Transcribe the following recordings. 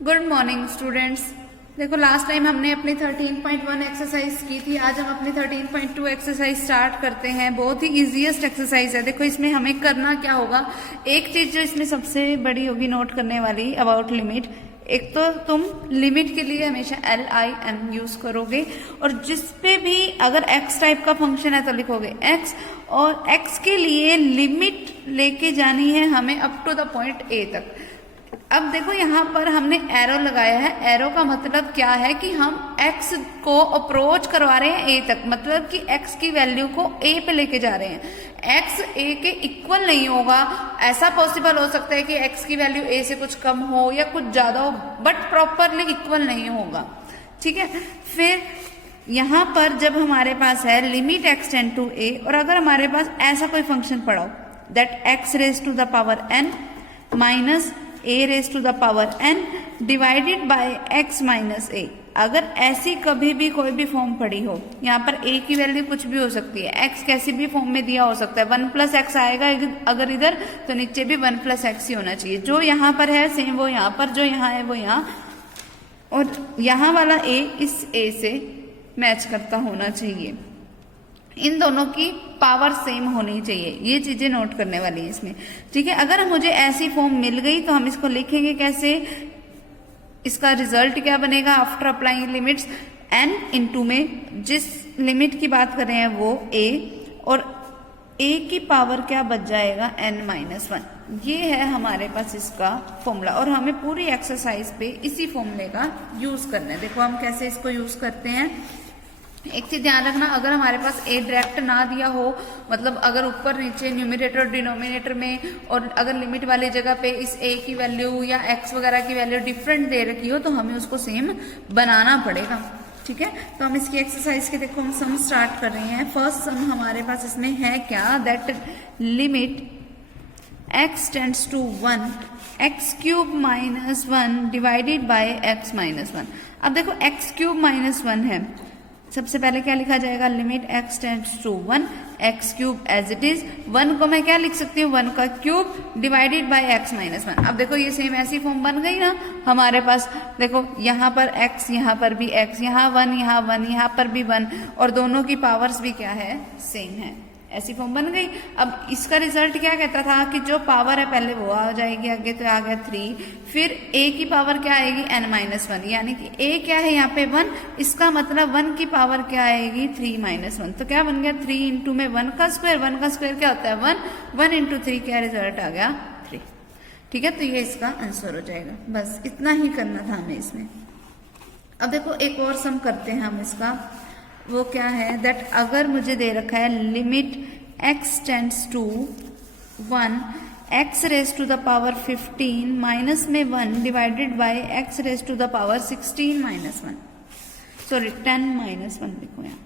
Good morning students. देखो last time हमने अपनी 13.1 एक्सरसाइज की थी। आज हम अपनी 13.2 एक्सरसाइज स्टार्ट करते हैं। बहुत ही इजीएस्ट एक्सरसाइज है। देखो इसमें हमें करना क्या होगा, एक चीज जो इसमें सबसे बड़ी होगी नोट करने वाली अबाउट लिमिट। एक तो तुम लिमिट के लिए हमेशा LIN यूज करोगे और जिसपे भी अगर x टाइप का फंक्शन है तो लिखोगे x, और x के लिए लिमिट लेके जानी है हमें up to the point A तक। अब देखो यहाँ पर हमने एरो लगाया है। एरो का मतलब क्या है कि हम x को अप्रोच करवा रहे हैं A तक, मतलब कि x की वैल्यू को A पे लेके जा रहे हैं। x A के इक्वल नहीं होगा। ऐसा पॉसिबल हो सकता है कि x की वैल्यू A से कुछ कम हो या कुछ ज्यादा हो, बट प्रॉपरली इक्वल नहीं होगा। ठीक है, फिर यहाँ पर जब हमारे पास है limit x tend to A, और अगर हमारे पास ऐसा कोई फंक्शन पड़ा हो that x raise to the power n minus a raise to the power n divided by x minus a, अगर ऐसी कभी भी कोई भी फॉर्म पड़ी हो, यहाँ पर a की वैल्यू कुछ भी हो सकती है, x कैसी भी फॉर्म में दिया हो सकता है, 1 प्लस एक्स आएगा अगर इधर तो नीचे भी 1 प्लस एक्स ही होना चाहिए। जो यहाँ पर है सेम वो यहाँ पर, जो यहाँ है वो यहाँ, और यहाँ वाला a इस a से मैच करता होना चाहिए। इन दोनों की पावर सेम होनी चाहिए। ये चीजें नोट करने वाली है इसमें। ठीक है, अगर मुझे ऐसी फॉर्म मिल गई तो हम इसको लिखेंगे कैसे, इसका रिजल्ट क्या बनेगा after applying limits n into में जिस लिमिट की बात कर रहे हैं वो a, और a की पावर क्या बच जाएगा n माइनस 1। ये है हमारे पास इसका फॉर्मूला, और हमें पूरी एक्सरसाइज पे इसी फॉर्मूले का यूज करना है। देखो हम कैसे इसको यूज करते हैं। एक चीज ध्यान रखना, अगर हमारे पास a डायरेक्ट ना दिया हो, मतलब अगर ऊपर नीचे न्यूमरेटर और डिनोमिनेटर में, और अगर लिमिट वाली जगह पे इस a की वैल्यू या x वगैरह की वैल्यू डिफरेंट दे रखी हो, तो हमें उसको सेम बनाना पड़ेगा। ठीक है, तो हम इसकी एक्सरसाइज के देखो हम सम स्टार्ट कर रहे हैं। फर्स्ट सम हमारे पास इसमें है क्या, that limit x tends to 1 x cube minus 1 divided by x minus 1। अब देखो x क्यूब माइनस 1 है, सबसे पहले क्या लिखा जाएगा, limit x tends to 1 x cube as it is. 1 को मैं क्या लिख सकती हूँ, 1 का cube divided by x minus 1। अब देखो ये सेम ऐसी फॉर्म बन गई ना हमारे पास। देखो यहाँ पर x, यहाँ पर भी x, यहाँ 1, यहाँ 1, यहाँ पर भी 1, और दोनों की पावर्स भी क्या है, सेम है। ऐसी फॉर्म बन गई। अब इसका रिजल्ट क्या कहता था कि जो पावर है पहले वो आ जाएगी आगे, तो आ गया 3, फिर a की पावर क्या आएगी n माइनस 1, यानी कि a क्या है यहाँ पे 1, इसका मतलब 1 की पावर क्या आएगी 3 माइनस 1। तो क्या बन गया 3 इंटू में 1 का स्क्वायर, 1 का स्क्वायर क्या होता है 1, 1 इंटू 3 क्या रिजल्ट आ गया 3। ठीक है, तो ये इसका आंसर हो जाएगा। बस इतना ही करना था हमें इसमें। अब देखो एक और सम करते हैं हम इसका। वो क्या है, दैट अगर मुझे दे रखा है limit x tends to 1 x raise to the power 15 minus में 1 divided by x raise to the power 16 minus 1, sorry 10 minus 1 लिखो यहाँ।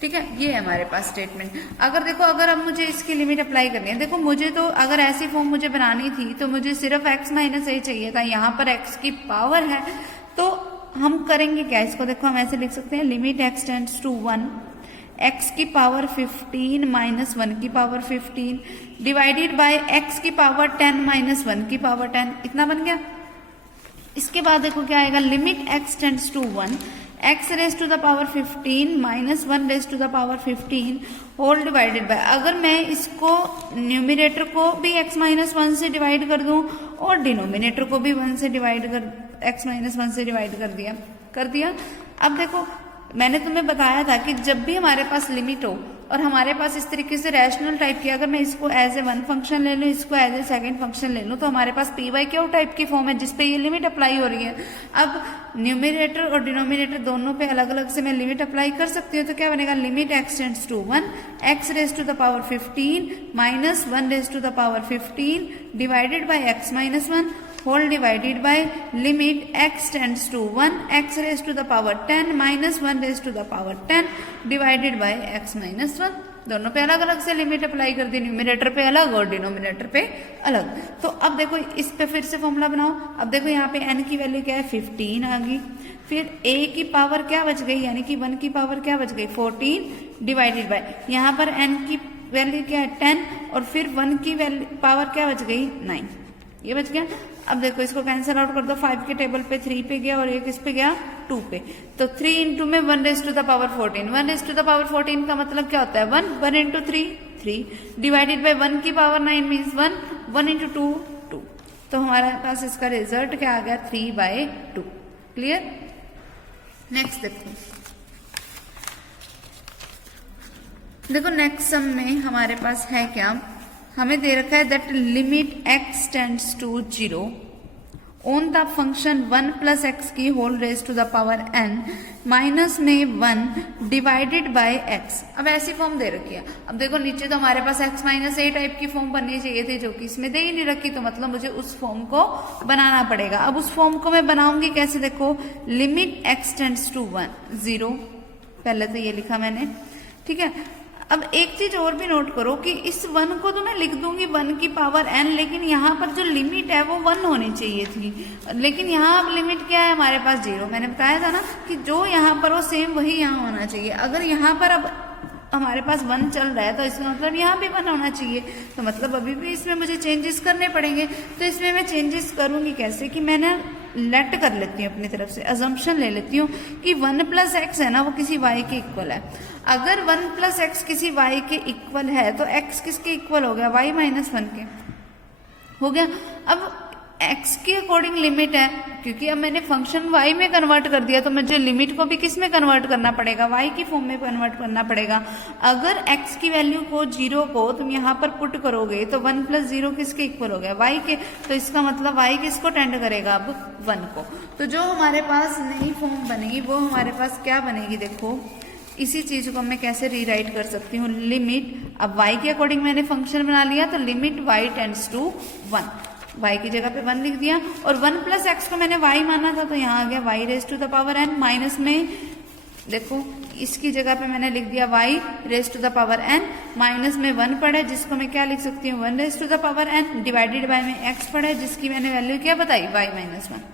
ठीक है, ये है हमारे पास स्टेटमेंट। अगर देखो अगर अब मुझे इसकी लिमिट अप्लाई करनी है, देखो मुझे तो अगर ऐसी फॉर्म मुझे बनानी थी तो मुझे सिर्फ x माइनस a चाहिए था। यहाँ पर x की पावर है, तो हम करेंगे क्या, इसको देखो हम ऐसे लिख सकते हैं, limit x tends to 1 x की पावर 15 माइनस 1 की पावर 15 डिवाइडेड बाय x की पावर 10 माइनस 1 की पावर 10, इतना बन गया। इसके बाद देखो क्या आएगा, limit x tends to 1 x raise to the power 15 minus 1 raise to the power 15 whole divided by, अगर मैं इसको न्यूमिनेटर को भी x माइनस 1 से डिवाइड कर दूं और डिनोमिनेटर को भी 1 से डिवाइड कर, x माइनस 1 से डिवाइड कर दिया। अब देखो मैंने तुम्हें बताया था कि जब भी हमारे पास लिमिट हो और हमारे पास इस तरीके से रैशनल टाइप की, अगर मैं इसको एज ए 1 फंक्शन ले लूँ, इसको एज ए सेकंड फंक्शन ले लूँ, तो हमारे पास पी बाई क्यू टाइप की फॉर्म है जिसपे ये लिमिट अप्लाई हो रही है। अब न्यूमिनेटर और डिनोमिनेटर दोनों पे अलग अलग से मैं लिमिट अप्लाई कर सकती हूँ। तो क्या बनेगा, limit x tends to 1 x raise to the power 15 minus 1 raise to the power 15 divided by x minus 1 whole divided by limit x tends to 1 x raise to the power 10 minus 1 raise to the power 10 divided by x minus 1। दोनों पे अलग अलग से limit apply कर दी, numerator पे अलग और denominator पे अलग। तो अब देखो इस पे फिर से फॉर्मूला बनाओ। अब देखो यहाँ पे n की वैल्यू क्या है 15 आ गई, फिर a की पावर क्या बच गई, यानी कि 1 की पावर क्या बच गई 14 डिवाइडेड बाय, यहाँ पर n की वैल्यू क्या है 10, और फिर 1 की वैल्यू पावर क्या बच गई 9। ये बच गया। अब देखो इसको कैंसिल आउट कर दो, 5 के टेबल पे 3 पे गया और एक इस पे गया 2 पे, तो 3 इंटू में 1 raise to the power 14, 1 raise to the power 14 का मतलब क्या होता है 1, 1 इंटू 3 3 डिवाइडेड बाई 1 की पावर 9 मीन्स 1, 1 इंटू 2 2, तो हमारे पास इसका रिजल्ट क्या आ गया 3/2। क्लियर। नेक्स्ट देखो नेक्स्ट सम में हमारे पास है क्या, हमें दे रखा है that limit x tends to 0 on the function 1 plus x की whole raise to the power n minus में 1 डिवाइडेड बाय x। अब ऐसी फॉर्म दे रखी है। अब देखो नीचे तो हमारे पास x माइनस a टाइप की फॉर्म बननी चाहिए थी, जो कि इसमें दे ही नहीं रखी, तो मतलब मुझे उस फॉर्म को बनाना पड़ेगा। अब उस फॉर्म को मैं बनाऊंगी कैसे, देखो लिमिट x टेंड्स टू 0, पहले तो ये लिखा मैंने, ठीक है। अब एक चीज और भी नोट करो कि इस 1 को तो मैं लिख दूंगी 1 की पावर n, लेकिन यहाँ पर जो लिमिट है वो 1 होनी चाहिए थी, लेकिन यहाँ अब लिमिट क्या है हमारे पास 0। मैंने बताया था ना कि जो यहाँ पर वो सेम वही यहाँ होना चाहिए। अगर यहाँ पर अब हमारे पास 1 चल रहा है तो इसका मतलब यहाँ भी 1 होना चाहिए, तो मतलब अभी भी इसमें मुझे चेंजेस करने पड़ेंगे। तो इसमें मैं चेंजेस करूंगी कैसे कि मैंने लेट कर लेती हूँ अपनी तरफ से, अजम्पशन ले लेती हूँ कि 1 प्लस एक्स है ना वो किसी y के इक्वल है। अगर 1 प्लस एक्स किसी y के इक्वल है तो x किसके इक्वल हो गया, y माइनस 1 के हो गया। अब x के अकॉर्डिंग लिमिट है, क्योंकि अब मैंने फंक्शन y में कन्वर्ट कर दिया तो मुझे लिमिट को भी किस में कन्वर्ट करना पड़ेगा, y की फॉर्म में कन्वर्ट करना पड़ेगा। अगर x की वैल्यू को 0 को तुम यहाँ पर पुट करोगे तो 1 प्लस 0 किसके इक्वल हो गया, y के, तो इसका मतलब y किसको टेंड करेगा अब 1 को। तो जो हमारे पास नई फॉर्म बनेगी वो हमारे पास क्या बनेगी, देखो इसी चीज को मैं कैसे रीराइट कर सकती हूँ, लिमिट, अब y के अकॉर्डिंग मैंने फंक्शन बना लिया तो limit y tends to 1, y की जगह पे 1 लिख दिया, और 1 प्लस एक्स को मैंने y माना था तो यहाँ आ गया y raise to the power n, minus में देखो इसकी जगह पे मैंने लिख दिया y raise to the power n, minus में 1 पड़े जिसको मैं क्या लिख सकती हूँ 1 raise to the power n, divided by में x पड़े जिसकी मैंने वैल्यू क्या बताई y माइनस 1,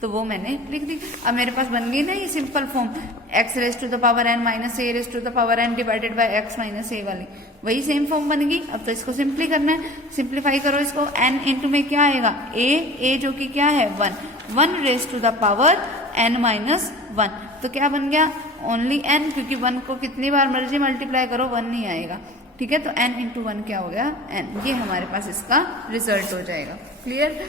तो वो मैंने लिख दी। अब मेरे पास बन गई ना ये simple form, x raise to the power n minus a raise to the power n divided by x minus a वाली, वही सेम फॉर्म बन गई। अब तो इसको सिंपली करना है, सिंप्लीफाई करो इसको, n इंटू में क्या आएगा a जो कि क्या है 1 raise to the power n minus 1, तो क्या बन गया ओनली n, क्योंकि 1 को कितनी बार मर्जी मल्टीप्लाई करो 1 नहीं आएगा, ठीक है। तो n इंटू 1 क्या हो गया n, ये हमारे पास इसका रिजल्ट हो जाएगा। क्लियर।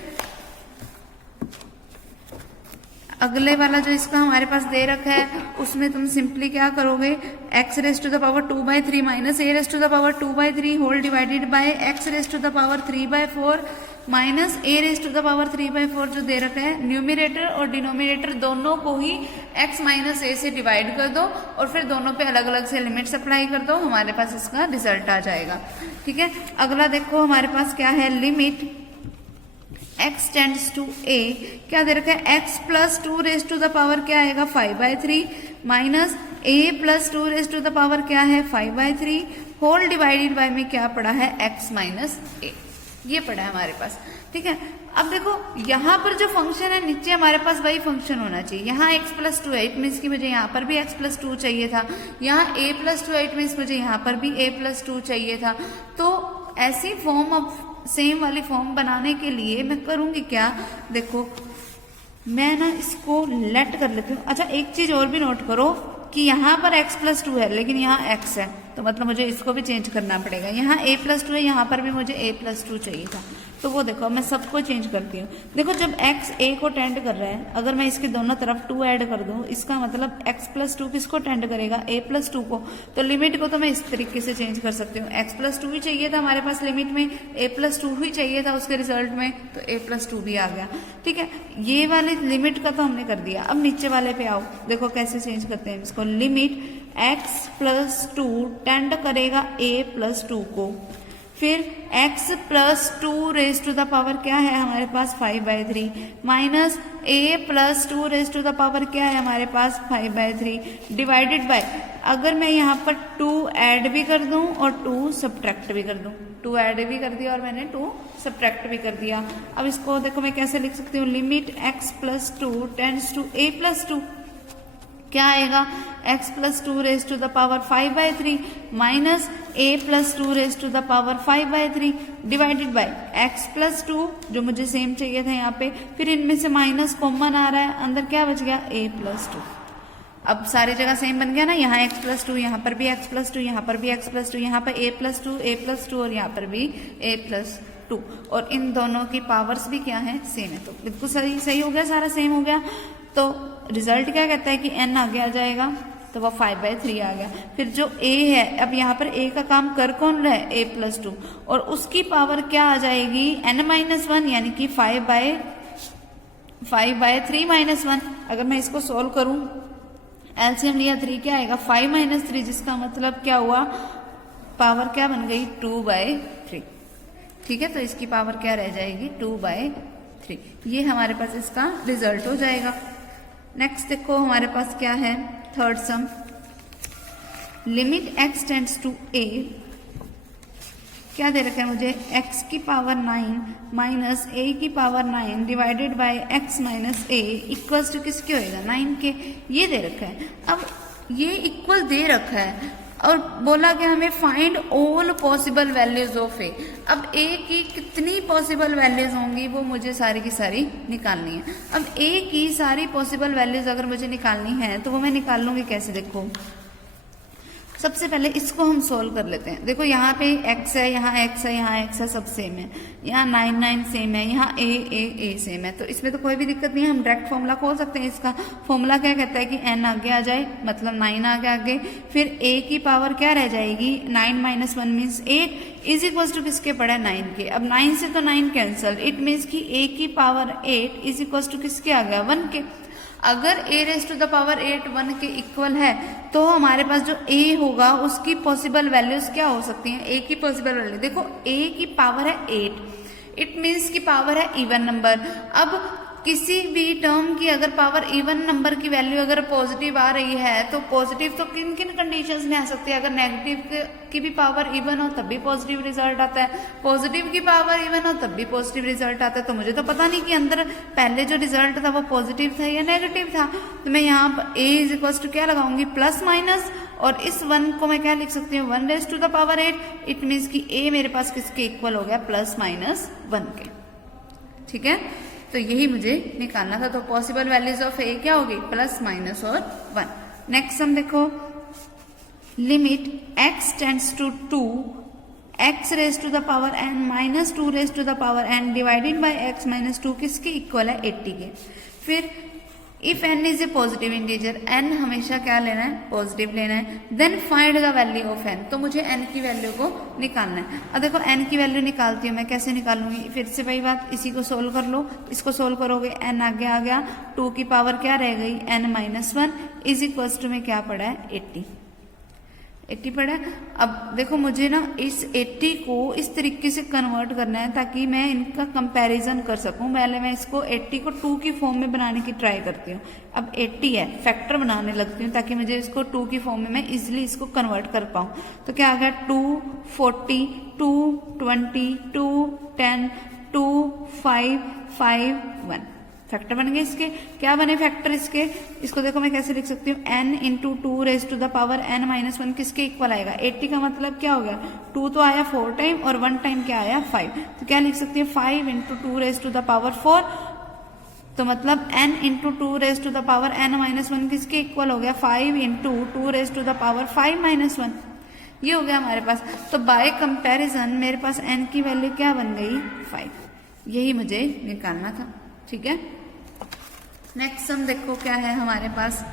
अगले वाला जो इसका हमारे पास दे रखा है उसमें तुम सिंपली क्या करोगे, x raise to the power 2/3 minus a raise to the power 2/3 whole divided by x raise to the power 3/4 minus a raise to the power 3/4 जो दे रखा है, न्यूमिनेटर और डिनोमिनेटर दोनों को ही x माइनस a से divide कर दो और फिर दोनों पे अलग अलग से लिमिट्स अप्लाई कर दो, हमारे पास इसका रिजल्ट आ जाएगा। ठीक है। अगला देखो हमारे पास क्या है, limit x tends to a, क्या दे रखा है x plus 2 raise to the power क्या आएगा 5/3 minus a plus 2 raise to the power क्या है 5/3 होल डिवाइडेड बाय में क्या पड़ा है x माइनस a, ये पड़ा है हमारे पास। ठीक है। अब देखो यहाँ पर जो फंक्शन है नीचे हमारे पास वही फंक्शन होना चाहिए, यहाँ x प्लस 2 है, इट मीन्स की मुझे यहाँ पर भी x प्लस 2 चाहिए था, यहाँ a प्लस 2 है, इट मीन्स मुझे यहाँ पर भी a प्लस 2 चाहिए था। तो ऐसी फॉर्म अब सेम वाली फॉर्म बनाने के लिए मैं करूंगी क्या, देखो मैं ना इसको लेट कर लेती हूँ। अच्छा एक चीज और भी नोट करो कि यहाँ पर x प्लस 2 है लेकिन यहाँ x है, तो मतलब मुझे इसको भी चेंज करना पड़ेगा। यहाँ a प्लस 2 है, यहाँ पर भी मुझे a प्लस 2 चाहिए था, तो वो देखो मैं सबको चेंज करती हूँ। देखो जब x a को टेंड कर रहा है, अगर मैं इसके दोनों तरफ 2 ऐड कर दूं, इसका मतलब x प्लस 2 किसको टेंड करेगा a प्लस 2 को, तो लिमिट को तो मैं इस तरीके से चेंज कर सकती हूँ। x प्लस 2 ही चाहिए था हमारे पास लिमिट में, a प्लस 2 ही चाहिए था उसके रिजल्ट में, तो a प्लस 2 भी आ गया। ठीक है, ये वाली लिमिट का तो हमने कर दिया। अब नीचे वाले पे आओ, देखो कैसे चेंज करते हैं इसको। लिमिट x प्लस 2 टेंड करेगा a प्लस 2 को, फिर x plus 2 raise to the power क्या है हमारे पास 5/3 minus a plus 2 raise to the power क्या है हमारे पास 5/3 डिवाइडेड बाय, अगर मैं यहाँ पर 2 ऐड भी कर दूं और 2 सब्ट्रैक्ट भी कर दूं, 2 ऐड भी कर दिया और मैंने 2 सब्ट्रैक्ट भी कर दिया। अब इसको देखो मैं कैसे लिख सकती हूँ, limit x plus 2 tends to a plus 2, क्या आएगा, x plus 2 raise to the power 5/3 minus a plus 2 raise to the power 5/3 divided by x plus 2 जो मुझे सेम चाहिए था यहाँ पे, फिर इनमें से माइनस कॉमन आ रहा है, अंदर क्या बच गया a प्लस 2। अब सारी जगह सेम बन गया ना, यहाँ x प्लस 2, यहाँ पर भी x प्लस 2, यहाँ पर भी x प्लस 2, यहाँ पर a प्लस 2 और यहाँ पर भी a प्लस 2, और इन दोनों की पावर्स भी क्या है, सेम है। तो बिल्कुल सही हो गया, सारा सेम हो गया। तो रिजल्ट क्या कहता है कि n आगे आ जाएगा, तो वो 5/3 आ गया। फिर जो a है, अब यहाँ पर a का काम कर कौन रहा है, a प्लस 2, और उसकी पावर क्या आ जाएगी, n-1 यानी कि 5/3 माइनस 1। अगर मैं इसको सोल्व करूं, एलसीएम लिया 3, क्या आएगा 5 - 3, जिसका मतलब क्या हुआ, पावर क्या बन गई 2/3। ठीक है, तो इसकी पावर क्या रह जाएगी 2/3। ये हमारे पास इसका रिजल्ट हो जाएगा। नेक्स्ट देखो हमारे पास क्या है, third sum, limit x tends to a, क्या दे रखा है मुझे, x की पावर 9 माइनस a की power 9 divided by x minus a equals to किसके होएगा, 9 के। ये दे रखा है। अब ये इक्वल दे रखा है और बोला कि हमें find all possible values of a। अब a की कितनी पॉसिबल वैल्यूज होंगी वो मुझे सारी की सारी निकालनी है। अब a की सारी पॉसिबल वैल्यूज अगर मुझे निकालनी है तो वो मैं निकाल लूंगी कैसे, देखो सबसे पहले इसको हम सोल्व कर लेते हैं। देखो यहाँ पे x है, यहाँ x है, यहाँ x है, सब सेम है, यहाँ 9 सेम है, यहाँ a सेम है, तो इसमें तो कोई भी दिक्कत नहीं है। हम डायरेक्ट फॉर्मूला खोल सकते हैं। इसका फॉर्मूला क्या कहता है कि n आगे आ जाए, मतलब 9 आगे, फिर a की पावर क्या रह जाएगी, 9 - 1 मीन्स 8 इज इक्वल टू किसके पड़ा है, 9 के। अब 9 से तो 9 कैंसल, इट मीन्स कि a की पावर 8 इज इक्वल टू किसके आ गया, 1 के। अगर a raise to the power 8 1 के इक्वल है तो हमारे पास जो a होगा उसकी पॉसिबल वैल्यूज क्या हो सकती हैं, a की पॉसिबल वैल्यू देखो, a की पावर है 8, इट मीन्स की पावर है इवन नंबर। अब किसी भी टर्म की अगर पावर इवन नंबर की वैल्यू अगर पॉजिटिव आ रही है तो पॉजिटिव तो किन किन कंडीशंस में आ सकती है, अगर नेगेटिव की भी पावर इवन हो तब भी पॉजिटिव रिजल्ट आता है, पॉजिटिव की पावर इवन हो तब भी पॉजिटिव रिजल्ट आता है। तो मुझे तो पता नहीं कि अंदर पहले जो रिजल्ट था वो पॉजिटिव था या नेगेटिव था, तो मैं यहाँ पर a इज इक्वल टू क्या लगाऊंगी, प्लस माइनस, और इस 1 को मैं क्या लिख सकती हूँ, 1 raise to the power 8, it means कि a मेरे पास किसके इक्वल हो गया, प्लस माइनस 1 के। ठीक है, तो यही मुझे निकालना था। तो पॉसिबल वैल्यूज ऑफ a क्या होगी, प्लस माइनस और 1। नेक्स्ट हम देखो, limit x tends to 2 x raise to the power n minus 2 raise to the power n divided by x minus 2 किसके इक्वल है, 80 के। फिर if n is a positive integer, n हमेशा क्या लेना है, पॉजिटिव लेना है। Then find the value of n, तो मुझे n की वैल्यू को निकालना है। अब देखो n की वैल्यू निकालती हूँ मैं, कैसे निकालूंगी, फिर से वही बात, इसी को सोल्व कर लो। इसको सोल्व करोगे n आगे आ गया, 2 की पावर क्या रह गई, n - 1 इज इक्वल टू में क्या पड़ा है, 80 पड़ा है। अब देखो मुझे ना इस 80 को इस तरीके से कन्वर्ट करना है ताकि मैं इनका कंपैरिजन कर सकूं। पहले मैं इसको 80 को 2 की फॉर्म में बनाने की ट्राई करती हूँ। अब 80 है, फैक्टर बनाने लगती हूँ ताकि मुझे इसको 2 की फॉर्म में मैं इजिली इसको कन्वर्ट कर पाऊँ। तो क्या आ गया, 2 40 2 20 2 10 2 5 5 1 फैक्टर बन गए इसके। क्या बने फैक्टर इसके, इसको देखो मैं कैसे लिख सकती हूँ, n into 2 raise to the power n - 1 किसके इक्वल आएगा, 80 का मतलब क्या हो गया, 2 तो आया 4 टाइम और 1 टाइम क्या आया 5, तो क्या लिख सकती हूँ 5 into 2 raise to the power 4, तो मतलब n into 2 raise to the power n - 1 किसके इक्वल हो गया, 5 into 2 raise to the power 5 - 1, ये हो गया हमारे पास। तो बाय कंपैरिजन मेरे पास n की वैल्यू क्या बन गई, 5, यही मुझे निकालना था। ठीक है, नेक्स्ट सम देखो क्या है हमारे पास,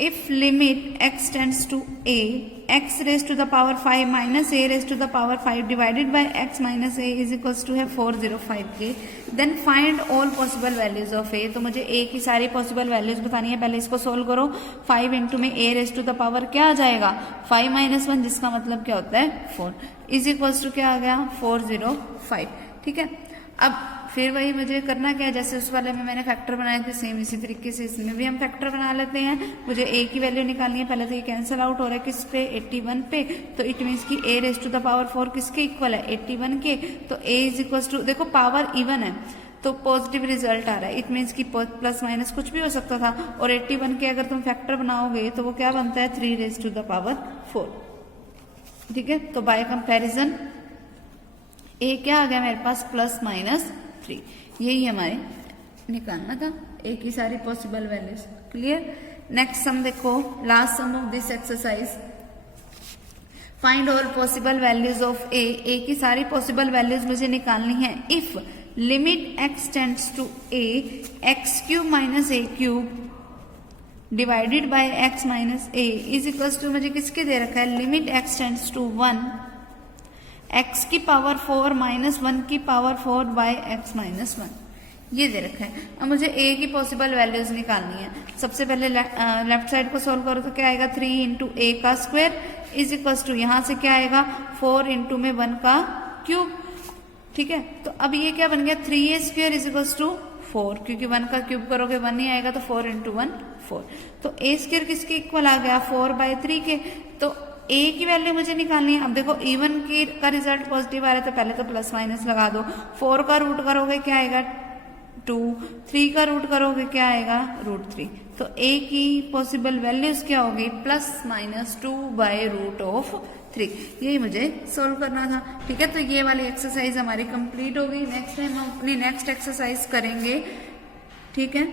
if limit x tends to a x raise to the power 5 minus a raise to the power 5 divided by x minus a is equals to है 405 के, then find all possible values of a। तो मुझे a की सारी possible values बतानी है, पहले इसको सोल्व करो। 5 इंटू में a raise to the power क्या आ जाएगा, 5 - 1, जिसका मतलब क्या होता है 4, इज इक्वल्स टू क्या आ गया 405। ठीक है, अब फिर वही मुझे करना क्या है, जैसे उस वाले में मैंने फैक्टर बनाए थे सेम इसी तरीके से इसमें भी हम फैक्टर बना लेते हैं। मुझे a की वैल्यू निकालनी है, पहले तो ये कैंसिल आउट हो रहा है किस पे, 81 पे, तो इट मीन्स की a raise to the power 4 किसके इक्वल है, 81 के। तो a इज इक्वल टू, देखो पावर इवन है तो पॉजिटिव रिजल्ट आ रहा है, इट मीन्स की प्लस माइनस कुछ भी हो सकता था। और 81 के अगर तुम फैक्टर बनाओगे तो वो क्या बनता है, 3 रेज टू द पावर 4। ठीक है, तो बाय कंपैरिजन a क्या आ गया मेरे पास, प्लस माइनस 3। यही हमारे निकालना था a की सारी possible values. Clear. Next sum देखो, last sum of this exercise, find all possible values of a की सारी पॉसिबल वैल्यूज मुझे निकालनी है। If limit x tends to a, x cube minus a cube divided by x minus a is equals to, मुझे किसके दे रखा है, limit x tends to 1, x की पावर 4 माइनस 1 की पावर 4 बाय x माइनस 1, ये दे रखा है। अब मुझे a की पॉसिबल वैल्यूज निकालनी है। सबसे पहले लेफ्ट साइड को सोल्व करो तो क्या आएगा, 3 इंटू a का स्क्वायर इज इक्वल्स टू, यहाँ से क्या आएगा 4 इंटू में 1 का क्यूब। ठीक है, तो अब ये क्या बन गया, 3a square is equals to 4, क्योंकि 1 का क्यूब करोगे 1 ही आएगा, तो 4 इंटू 1 4। तो a स्क्वायर किसके इक्वल आ गया, 4/3 के। तो a की वैल्यू मुझे निकालनी है। अब देखो इवन की का रिजल्ट पॉजिटिव आ रहा है तो पहले तो प्लस माइनस लगा दो। 4 का रूट करोगे क्या आएगा 2, 3 का रूट करोगे क्या आएगा √3। तो a की पॉसिबल वैल्यूज क्या होगी, प्लस माइनस 2/√3। यही मुझे सोल्व करना था। ठीक है, तो ये वाली एक्सरसाइज हमारी कंप्लीट हो गई। नेक्स्ट टाइम हम अपनी नेक्स्ट एक्सरसाइज करेंगे। ठीक है।